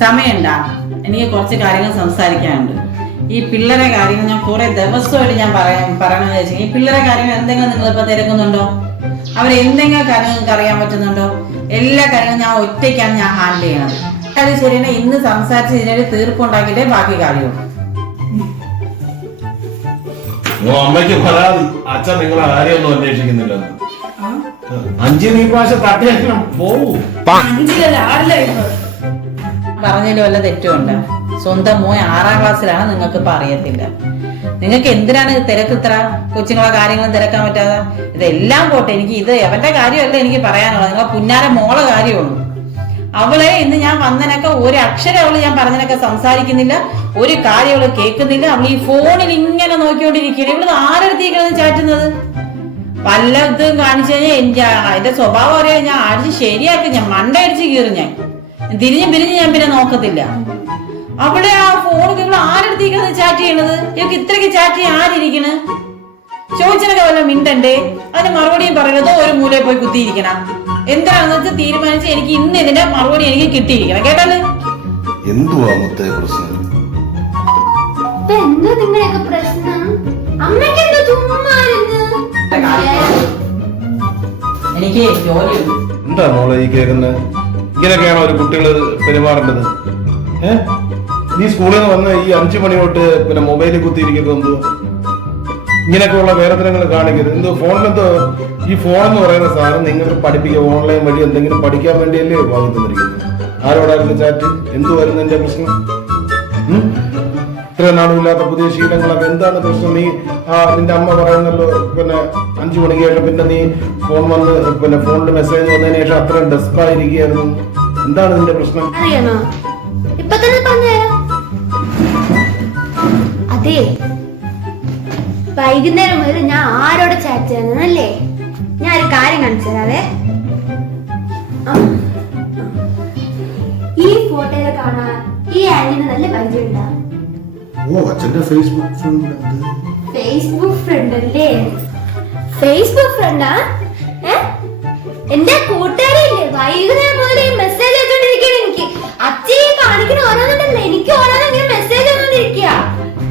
സമയമുണ്ടാ? എനിക്ക് കുറച്ച് കാര്യങ്ങൾ സംസാരിക്കാനുണ്ട്. ഈ പിള്ളേരെ കാര്യങ്ങൾ ഞാൻ കുറെ ദിവസമായിട്ട് ഞാൻ പറയണമെന്ന് വെച്ചാൽ, ഈ പിള്ളേരെ കാര്യങ്ങൾ എന്തെങ്കിലും നിങ്ങളിപ്പോ തിരക്കുന്നുണ്ടോ? അവരെന്തെങ്കിലും കാര്യം നിങ്ങൾക്ക് അറിയാൻ പറ്റുന്നുണ്ടോ? എല്ലാ കാര്യങ്ങളും ഞാൻ ഒറ്റയ്ക്കാണ് ഞാൻ ഹാൻഡിൽ ചെയ്യണത്. അത് ശരിയാണ്. ഇന്ന് സംസാരിച്ച് ഇതിനൊരു തീർപ്പുണ്ടാക്കിയിട്ടേ ബാക്കി കാര്യമുള്ളൂ. അമ്മയ്ക്ക് പരാതി, അച്ഛൻ നിങ്ങളെ കാര്യമൊന്നും അന്വേഷിക്കുന്നില്ലെന്ന്. 5 പ്രാവശ്യം തട്ടിയാലും പോവൂ. പറഞ്ഞതിൽ വല്ല തെറ്റുമുണ്ട്? സ്വന്തം മോൻ 6ാം ക്ലാസ്സിലാണ്, നിങ്ങൾക്ക് ഇപ്പൊ അറിയത്തില്ല. നിങ്ങൾക്ക് എന്തിനാണ് തിരക്ക്? ഇത്ര കൊച്ചുങ്ങളെ കാര്യങ്ങളും തിരക്കാൻ പറ്റാതെ? ഇതെല്ലാം പോട്ടെ, എനിക്ക് ഇത് എവന്റെ കാര്യമല്ല എനിക്ക് പറയാനുള്ളത്, നിങ്ങളെ പുന്നാര മോളെ കാര്യമുള്ളൂ. അവളെ ഇന്ന് ഞാൻ വന്നതിനൊക്കെ ഒരു അക്ഷരം അവള് ഞാൻ പറഞ്ഞതിനൊക്കെ സംസാരിക്കുന്നില്ല, ഒരു കാര്യം അവള് കേൾക്കുന്നില്ല. അവൾ ഈ ഫോണിൽ ഇങ്ങനെ നോക്കിക്കൊണ്ടിരിക്കുകയാണ്. ഇവള് ആരെടുത്തേക്കാണ് ചാറ്റുന്നത്? പലതും കാണിച്ചു കഴിഞ്ഞാൽ അതിന്റെ സ്വഭാവം അറിയാൻ ഞാൻ അടിച്ച് ശരിയാക്കി, ഞാൻ മണ്ടയടിച്ച് കീറും. ഞാൻ തിരിഞ്ഞ് ഞാൻ പിന്നെ നോക്കത്തില്ല. അവിടെ ആ ഫോണിൽ ഇവിടെ ആരെടുത്തേക്കാണ് ചാറ്റ് ചെയ്യണത്? ഇവർക്ക് ഇത്രയ്ക്ക് ചാറ്റ് ചെയ്യാൻ ആരിയ്ക്കണ്? ചോദിച്ചനൊക്കെ വല്ല മിണ്ടണ്ടേ? അതിന് മറുപടിയും പറയുന്നതോ ഒരു മൂലയിൽ പോയി കുത്തിയിരിക്കണം. എന്താണെന്ന് വെച്ചാൽ തീരുമാനിച്ച് എനിക്ക് ഇന്ന് ഇതിന്റെ മറുപടി എനിക്ക് കിട്ടിയിരിക്കണം. കേട്ടല്ലേ? എന്തുവാ മുത്തേ പ്രശ്നം? എനിക്ക് ജോലിയുണ്ട്. എന്താ മോളെ ഈ കേൾക്കുന്നത്? ഇങ്ങനെയൊക്കെയാണോ ഒരു കുട്ടികള് പെരുമാറേണ്ടത്? നീ സ്കൂളിൽ നിന്ന് വന്ന് ഈ 5 മണി തൊട്ട് പിന്നെ മൊബൈലിൽ കുത്തിയിരിക്കുന്നത് എന്തോ? ഇങ്ങനെയൊക്കെയുള്ള വേറെത്തരങ്ങൾ കാണിക്കരുത്. എന്തോ ഫോണിലെന്തോ ഈ ഫോൺ എന്ന് പറയുന്ന സാധനം നിങ്ങൾക്ക് പഠിപ്പിക്കുക, ഓൺലൈൻ വഴി എന്തെങ്കിലും പഠിക്കാൻ വേണ്ടിയല്ലേ വാങ്ങി തന്നിരിക്കുന്നത്? ആരോടായിരുന്നു ചാറ്റ്? എന്തുവായിരുന്നു എന്റെ പ്രശ്നം? ഇത്ര നാളുമില്ലാത്ത പുതിയ ശീലങ്ങളൊക്കെ എന്താണ് പ്രശ്നം? നീ നിന്റെ അമ്മ പറയുന്നല്ലോ പിന്നെ 5 മണിക്ക് ശേഷം പിന്നെ നീ ഫോൺ വന്ന് പിന്നെ ഫോണിൽ മെസ്സേജ് വന്നതിന് ശേഷം അത്ര ഡെസ്പായിരിക്കുകയായിരുന്നു. എന്താണ് നിന്റെ പ്രശ്നം? അതെ, വൈകുന്നേരം മുതൽ ഞാൻ ആരോട് ചാറ്റ് ചെയ്യാനല്ലേ? ഞാൻ ഒരു കാര്യം കാണിച്ചു തരാവേ. ഈ ഫോട്ടോയില് കാണാൻ ഈ ആന്റിന് നല്ല പരിചയമുണ്ടാ? ഫേസ്ബുക്ക് ഫ്രണ്ട് അല്ലേ? ഫേസ്ബുക്ക് ഫ്രണ്ടാ? എന്റെ കൂട്ടുകാരില്ലേ? വൈകുന്നേരം മുതൽ ഈ മെസ്സേജ് അയച്ചോണ്ടിരിക്കുകയാണ്. എനിക്ക് അച്ഛൻ കാണിക്കുന്ന ഓരോന്നല്ലേ, എനിക്ക് ഓരോന്നും മെസ്സേജ് വന്നോണ്ടിരിക്കുക.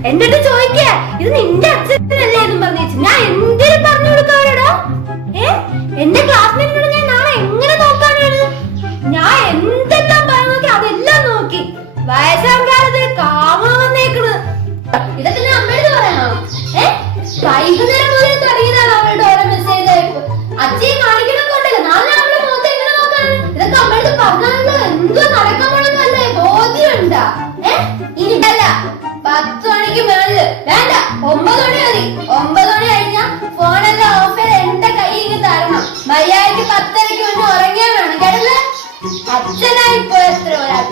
എന്നിട്ട് ചോദിക്ക, ഇത് നിന്റെ അച്ഛനല്ലേ എന്നും പറഞ്ഞു. ഞാൻ എന്തിനും പറഞ്ഞു കൊടുക്കാനോടോ? എന്റെ ക്ലാസ്മേറ്റിനോട് ഞാൻ നാളെ എങ്ങനെ നോക്കാനാണ്? ഞാൻ എന്തെല്ലാം പറഞ്ഞു അതെല്ലാം നോക്കി വയസ്സാം കാലത്ത് കാമ വന്നേക്കണ്. ഇതൊക്കെ ഞാൻ അമ്മയോട് പറയാനോ? വൈകുന്നേരം മുതൽ തുടങ്ങിയതാണ് അവളുടെ ഓരോ മെസ്സേജ് അയപ്പ്. അച്ഛയെ കാണിക്കണോണ്ടല്ലോ, നാളെ അവളുടെ മുഖത്ത് എങ്ങനെ നോക്കാണ്? ഇതൊക്കെ അമ്മയോട് പറഞ്ഞാലോ എന്തോ നടക്കാൻ പോണെന്നല്ലേ ബോധ്യമുണ്ടാ? ഇനിയല്ല 10 മണിക്ക് മേളില് വേണ്ട, 9 മണി മതി. 9 മണി കഴിഞ്ഞാ ഫോണെല്ലാം ഓഫ് ചെയ്ത് എന്റെ കൈ ഇങ്ങ് തരണം. മര്യാദക്ക് 10:30 മുന്നേ ഉറങ്ങിയാ വേണം. കേട്ടല്ലേ? അച്ഛനായി പോയത്ര ഒരാൾ.